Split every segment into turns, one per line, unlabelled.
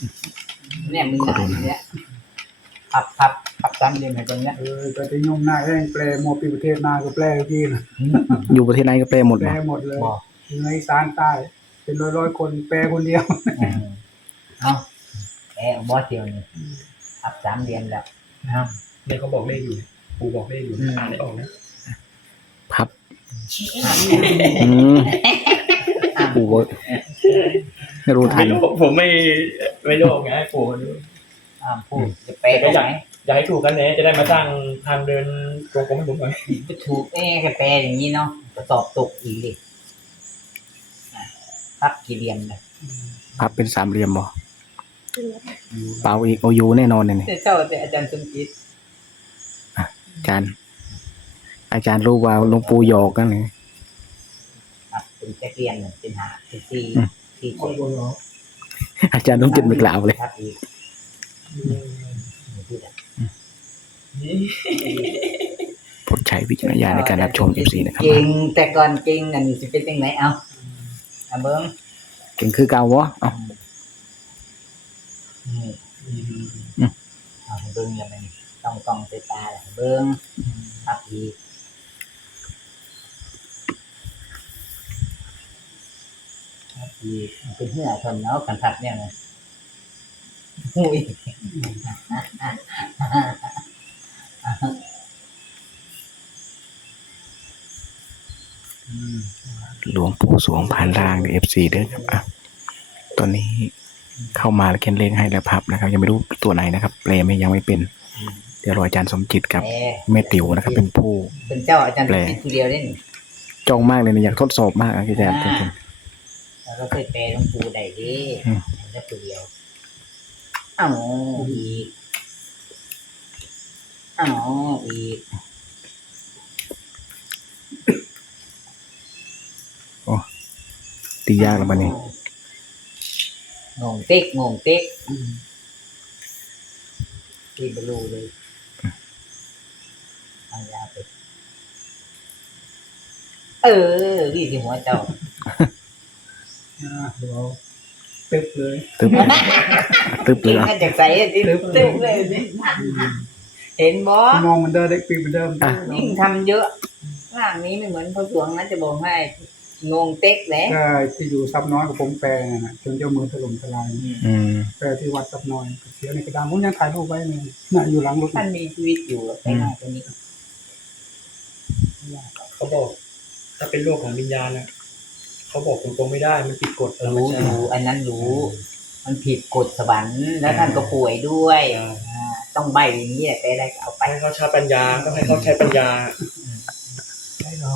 เนี่ยมึงเนี่ยพับซ้ำเรียนให้ตรงเนี้ย
ก็จะยุ่งหน้าเองแปลโมปีประเทศนาก็แปลกี่นะ
อยู่ประเทศไหนก็แปลหมด
แปลหมดเลยในอีสานใต้เป็นร้อยคนแปลคนเดียว
เอาบอสเดียวนี่พับ3 เดือนแล้ว
เนี่ยเขาบอกเลขอยู่ปู่บอกเลขอยู่อ่านได้ออกนะ
พับปู่ไม่รู้ทัน
ผมไม่รู้ไงปู่
พูดจะแปลก็
อยากให้ถูกกันเนี่ยจะได้มาสร้างทางเดินตรงให้ผมหน่อย
จะถูกก็แปลอย่างนี้เนาะสอบตกอีกเลยพับกี่เหลี่ยมเลย
พับเป็น3 เหลี่ยมบ่เปล่าอีกโอยูแน่นอนเนี่ย
เจ้าแต่อาจารย์สมจิต
อาจารย์รู้ว่าหลวงปู่หยอกกันเลย
เป็นแค่เรียนเป็นหาเป็นที่
อาจารย์ต้องจิตไม่กล่าวเลยโปรดใช้วิจารณญาณในการรับชม14นะครับ
เก่งแต่ก่อนเก่งอันนี้จะเป็นยังไงเอาเบิ้ง
เก่งคือเก่าวะ
เอาเบิ้งยังไงต้องใส่ตาเบิ้งพับอีกเป็นเหื่อทนเนาะกันพัดเนี่ยนะหุ้ย
หลวงปู่สวงผ่านร่างใน FC เด้อครับตอนนี้เข้ามาแล้วเขียนเลขให้แล้วพับนะครับยังไม่รู้ตัวไหนนะครับแปลไม่ยังไม่เป็นเดี๋ยวรออาจารย์สมจิตกับแม่ติ๋วนะครับเป็นผู้
เป็นเจ้าอาจารย์สมจิตทีเดียวเล่น
จ้องมากเลยนะอยากทดสอบมากอาจารย์จริง
ๆแล้วก็เคยแปลหลวงปู่ได้ดิแล้วตัวเดียวอีก
โอ้ตียากแล้วมันนี่
งงเต๊กที่บลูเลยเอายาไปวิ่งที่หัวเจ้า
ตึบเลย
กันจากใส่ตึบเลยเห็นบอส
มองมันเดิมได้ปีมันเดิม
ยิ่งทำเยอะร่างนี้ไม่เหมือนพ่อหลวงนะจะบอกให้งงเต๊กแหละ
ใช่ที่อยู่ซับน้อยกับผมแปลนะจนเจ้ามือถล่มทลายแปลที่วัดซับน้อยเสียในกระดานผมยังถ่ายรูปไว้เลยน่ะอยู่หลังรถ
ท่านมีชีวิตอยู่ไปหน้าตัวนี้
เขาบอกถ้าเป็นโลกของวิญญาณนะเขาบอกตรงๆไม่ได้มันผิดกฎ
รู้อันนั้นรู้มันผิดกฎสวรรค์แล้วท่านก็ป่วยด้วยต้องใบอย่างนี้ไปได้เอาไป
ให้เขาใช้ปัญญาต้องให้เขาใช้ปัญญา
ใช่เรา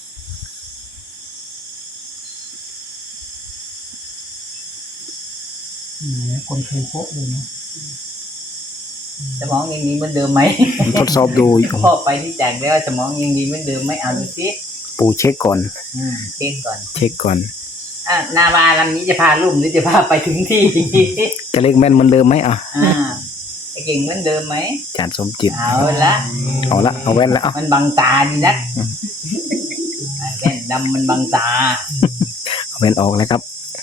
คนเคยพบเลยนะ
สมองยังดีเหมือนเดิมไหม
ทดสอบดู
พ่อไปที่แจกแล้วสมองยังดีเหมือนเดิมไหมเอาดูสิ
ปู่เช็คก่อน
เช็คก่อนนาวาลำนี้จะพาลุ่มหรือจะพาไปถึงที่
จะเลขแม่นเหมือนเดิมไหม
เก่งเหมือนเดิมไหม
อาจารย์สมจิต
เอาแ
ละเอาแว่นแล้ว
มันบังตาดีนักแว่นดำมันบังตา
เอาแว่นออกแล้วครับ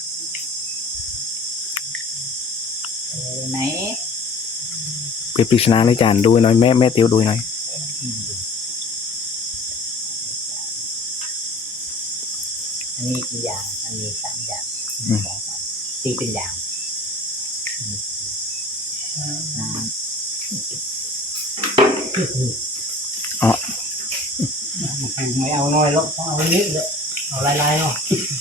ไหน
เป็นปริศนาเลยอาจารย์ดูหน่อยแม่ติ๋วดูหน่อย
อันนี้กี่อย่างอันนี้3 อย่างตีเป็นอย่างไม่เอาน้อยหรอกต้องเอานิดเลยเอาลายๆเนาะ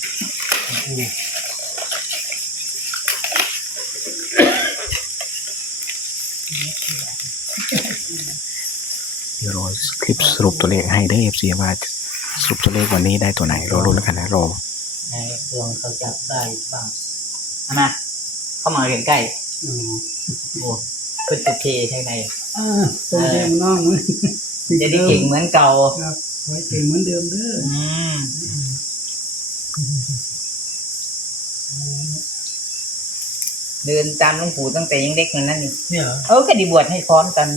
เดี๋ยวรอคลิปสรุปตัวเลขให้ได้ FC ว่าสรุปตัวเลขวันนี้ได้ตัวไหนรอรุ้นกันนะรอ
ในดวงเขาจับได้บ้างมาเข้ามาใกล้โอ้คือโอเคใช่ไหม
ตัวเดิมน้อง
จะได้เก่งเหมือนเก่า
ไว้เก่งเหมือนเดิมเด้อ
เดินตามหลวงปู่ตั้งแต่ยังเด็กนั่นนี่ก็ดีบวชให้พร้อมกัน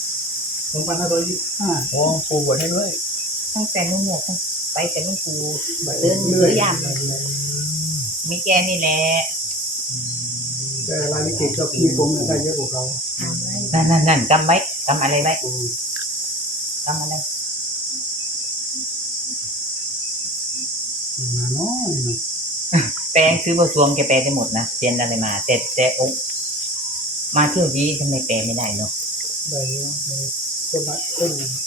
2525โอ้ปู่บวชให้ด้วย
ตั้งแต่นุ่งหมวกไปแต่หลวงปู่เดินเรือยามมีแกนี่แหละ
แต่รายละเอียดก็มีผมได้เยอะกว่าเขา
นั่นกำไว้กำอะไรไว้กำอะไร
มาน้อย
แปลงซื้อบะสวงแกแปลได้หมดนะเรียนอะไรมาแต่องค์มาเที่ยวนี้ทำไมแปลไม่ได้เนาะ
ได้เยอะเลยคนละคน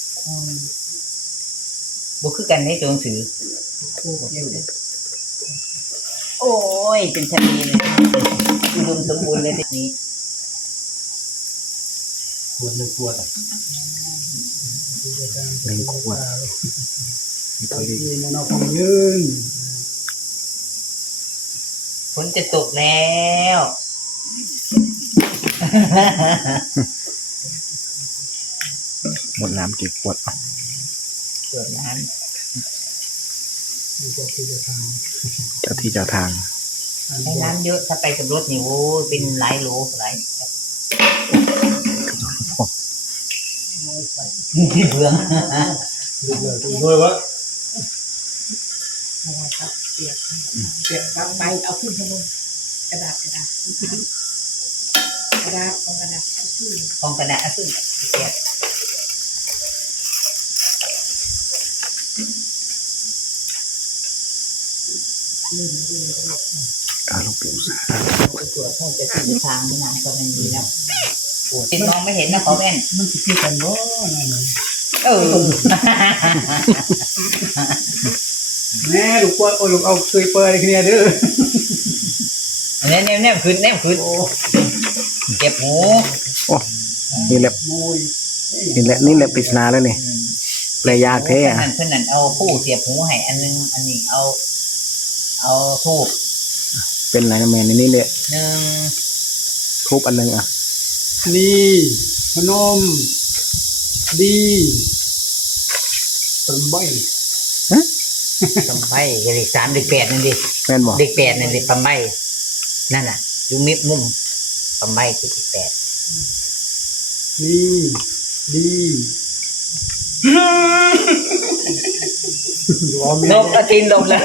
บุคือกันในตัวหนังสือ
คู่กับอยู่
โอ้ยเป็นชนีเลยอุดมสมบูรณ์เลยทีนี้ขวดหนึ่งขวด
1 ขวด
มีมันเอาของยืน
ฝนจะตกแล้ว
หมดน้ำกี่ขวดอ่ะ
เกิดน้
มันจะที่จะท
เจ้าที่เจ้าทาง
ำ
ำให้น้ำเยอะถ้าไปกับรถนี่โอ้ยเป็นหลายโลหลายเบื่อ
ด้วยวะ
เปียกเอาไปเอาขึ้นข้างบนกระดาษของกระดาษขึ้น
กองกระดาษขึ้นเสียบ
หลวงปู่สา
ตรวจให้จะถึงทางไม่นานก็ไม่มีแล้วติดมองไม่เห็นนะขอแว่น
มันจะคิดกันว่านั่นน่ะ
เออ
แน่ลูกปอยโอ้ยลูกเอาเคยเปิดอะไรเนี่ยเด้อ
แนมขึ้น
โอ้
เก็บหู
โอ้นี่แหละ
มุย
นี่แหละปริศนาแล้วนี่แปลยากแท้อะ
เพื่อนนั่นเอาผู้เสียบหูให้อันนึงอันนี้เอาทูบ
เป็นไรนะแม่นี่แหละ
หนึ่ง
ทุบอันหนึงอ่ะ
นี่พนมดีเป็นใบ
ตำไบเด็ก3เด็ก8นั่นดิ
แม่นบอก
เด็ก8นั่นดิตำไบนั่นน่ะยูมิมุมตำไบที่เด็ก8
นี่ดีรอเมีย
นกกระทินลงแล้ว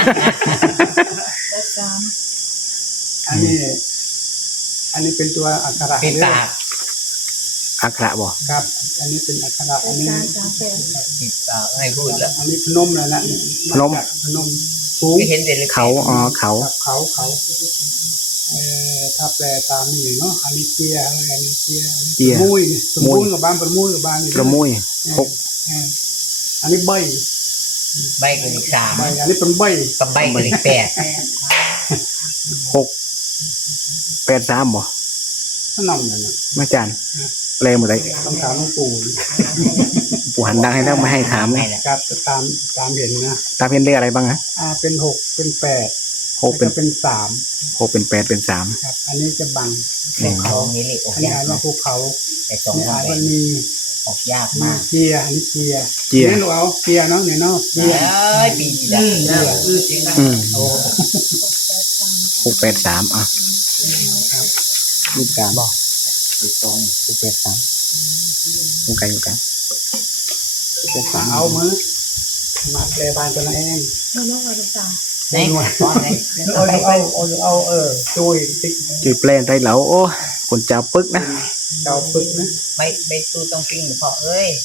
อันนี้เป็นตัวอักขระ
ปิด
เด้อ
ปาก
อักขระบอก
ครับ อันนี้เป็นอักขระอันนี้
ปิดปากให้พูดแล้ว
อันนี้พนมนะนะพนมสูง
ไม่เห็นแต่เลย
เขาเขา
กับเขาถ้าแปลตามนี่เนาะอันนี้เกียร์อันนี้เกียร์มุ้ยสมบูรณ์กับบ้านประมุยกับบ้านนี่
ประมุยหก
อันนี้ใบ
ใบกับเด็ก3
ใบอันนี้เป็นใบ
ตำไบกับเด็ก
683บอก
ขนมนั่นนะ
มาจานแปลหมดเลย
ต้องถามหลวงปู่
ปู่หันดังให้แล้วไม่ให้ถาม
8
ไง
ไม่ละ
ครับตามเห็นนะ
ตามเพียนเลขอะไรบ้างฮะ
เป็น6เป็น8
หกเป็น
เป็น3
6เป็น8เป็น3
ครับ อันนี้จะบัง
แต่เขามีเหล็กออก
อันนี้
ยา
อ่าก นว่าภูเขา
แต่สอง
นี่
ทา
อ่าง น
แป
ว่า
ด
มี
ออกยากมาก
เกียร์อันนี้เกียร์
เจีย
นี่เราเอาเกียร์เนาะเนี่ยเนาะเกียร์
ปีนี้ได้
อืม683อ่ะรูปการบอก683รูปไก่รูปไก่683
เอามือมาแปลบานตัวนั้นเอง
ไหนก้อนไหน
เอาจุยติ๊ก
จุดแปลนไรเหลาโอ้คนเจ้าปึกนะ
เจ้าปึกนะ
ไม่ตู้ต้องปิ้งพอเอ้ย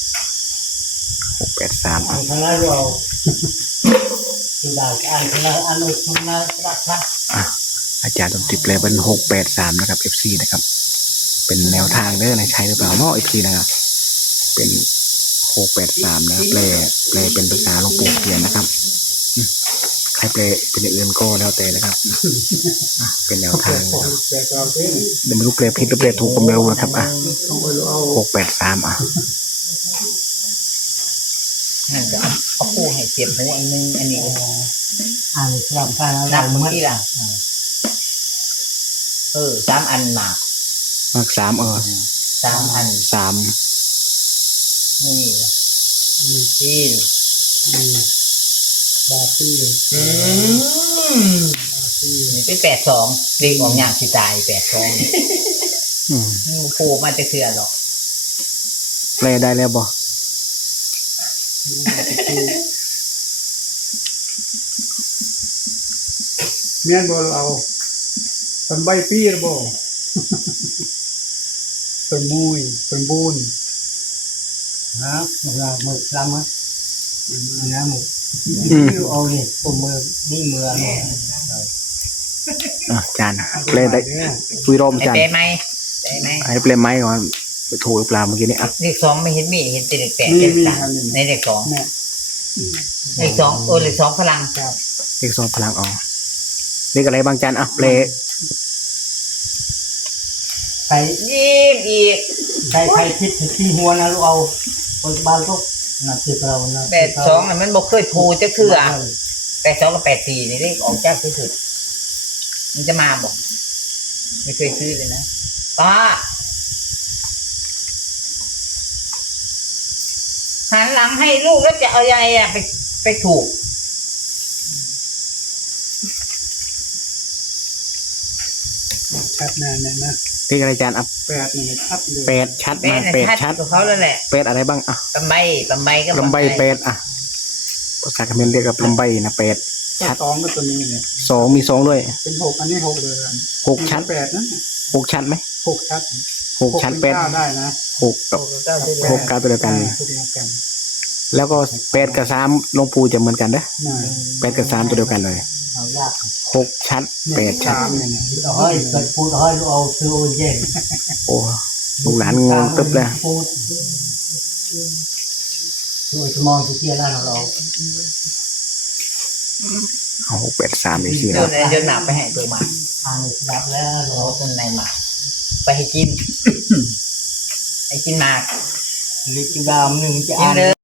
683อ่ะ
ทางนั้นเราคือดาวอ่านทางนั้นอ่านอุดทางนั้นรักพระ
อาจารย์ต้องติดแปลเป็น683นะครับ FC นะครับ เป็นแนวทางเด้อนะใช้หรือเปล่าเนาะ FC นะครับเป็น683นะครับแปลเป็นภาษาหลวงปู่เขียนนะครับใครแปลเป็นอย่างอื่นก็แล้วแต่นะครับเป็นแนวทางนะครับ
แปลเราเอง
เดี๋ยวไม่รู้แปลผิดหรือแปลถูกก็ไม่รู้นะครับ
ต้องเอา
683
นั่นจะเอาคู่ให้เสียบหูอันนึงอันนี้อ่านสลับกันนับมือที่ละ3 อันหมาก
มาก3
3 อัน
3
นี่ที่
บาตี้
นี่เป็น82เรียกของอย่างสิตาย82นี่โผล่มาจะเถื่อหรอก
แปลได้แล้วบ่
เมียนบอลเอาต้นใบปีหรือบ่ต้นมุยต้นบูน
นะเราหมึกลำมั้ยนะหมึกเอานี่ตัวมือนี่มือเนี่ย
อาจารย์เปลได้คุยรอมอาจารย์
เป๊ะไหมเป๊ะไหม
ให้เปลไหมก่อนไปถูกหรือเปล่าเมื่อกี้นี้อ่ะ
เลขสองไม่เห็นมีเห็นแต่เลขแปด
มี
เลข
มี
สาม
อันนี้
ในเลขสอง
แม่
เลขสองเลขสองพลัง
เลขสองพลังออกเลขอะไรบางอาจารย์อ่ะเปล
ใคร
ยิ้มอีก
ใครคิดถึงที่หัวนะลูกเอาคนบ้านก็น่าคือเรานะ
แปดสองน่ะมันบอกเคยถูกจะเถื่อ82กับ84นี่เลขออกจากคือมันจะมาบอกไม่เคยซื้อเลยนะป้าหันหลังให้ลูกแล้วจะเอาอะไรอ่ะไปถูก
ชัดแน่เนี่ยนะ
เลขอะไรอาจารย์อ่ะ
8นี่ชัดเลย
แปดชัด
แม่
มา
น่ะ
แปด
ชั
ชั
ด
ด
กับเขาแล้วแหละ
แปดอะไรบ้างอ่ะ
ลำไบก็
ลำใบแปดอ่ะภาษาเขมรเรียกกับลำใบนะแปด
ชั
ชั
ด
ด
สองก็ตัวนี้เนี่ย
สองมีสองด้วย
เป็น6อันนี้6เลย
หกชัด
8นะ
หกชัดไหม
6ชัด
หกชัดแปด
9ได้นะ
หกกับหกเก้าตัวเดียวกัน
ตัวเดียวกัน
แล้วก็แปดกับสามหลวงปู่จะเหมือนกันนะ
น่ะ
แปดกับสามตัวเดียวกันเลย
เอายาก
หกชัดแปดชัด
3เนี่ย
เอาให้เกิดพูดให้ลูกเอาซื้อเย็น
โอ้ลูกหลานงงตึ๊บเลย
พูดดูจะมองที่เที่ยร้านเรา
เอาหกแปดสามอีกสี่
โย
นะ
นโยนหมากไปให้ตัวหมา
อ่านดับแล้ว
โอ้ต้นในหมากไปให้กิน ให้กินหมาก
ลิขิตดามหนึ่งจะ
กิน
อ่าน
เลย